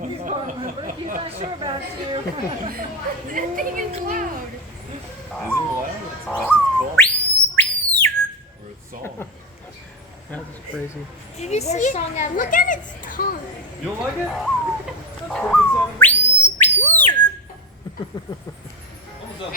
He's going, Rick, he's not sure about you. That thing is loud. Is it loud? It's unless it's called. Or it's song. That's crazy. Did you see Worst it? song ever. Look at its tongue. You don't like it? That's a pretty good sound. Look. Almost done.